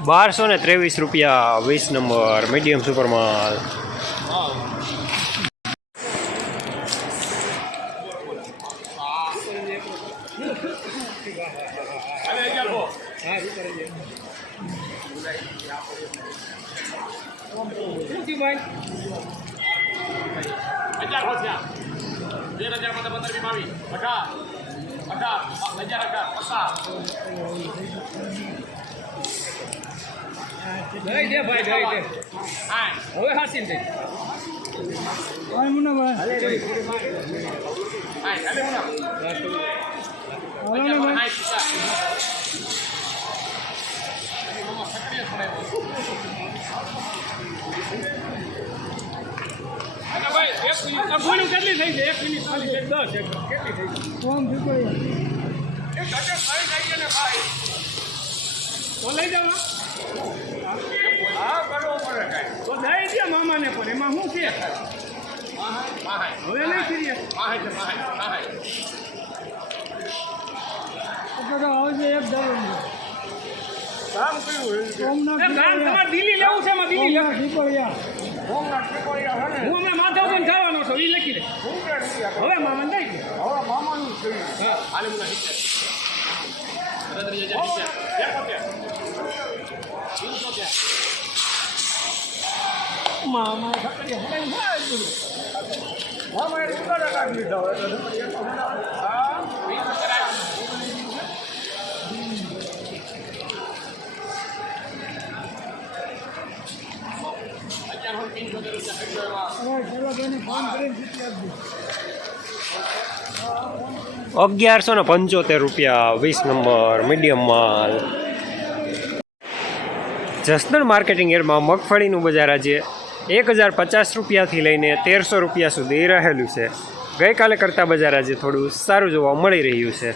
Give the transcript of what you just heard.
₹1223 20 number medium super માલ. મામાને પણ એમાં શું છે હવે નહીં કરીએ દિલ્હી લેવું છે દિલ્હી હું અમે માધવબેન જવાનો છું એ લખી દે હવે મામા નહીં મામા ₹1175 20 નંબર મીડિયમ માલ. જસદણ માર્કેટિંગ યાર્ડમાં મગફળીનું બજાર આજે ₹1050 લઈને ₹1300 સુધી રહેલું છે. ગઈકાલે કરતાં બજાર આજે થોડું સારું જોવા મળી રહ્યું છે.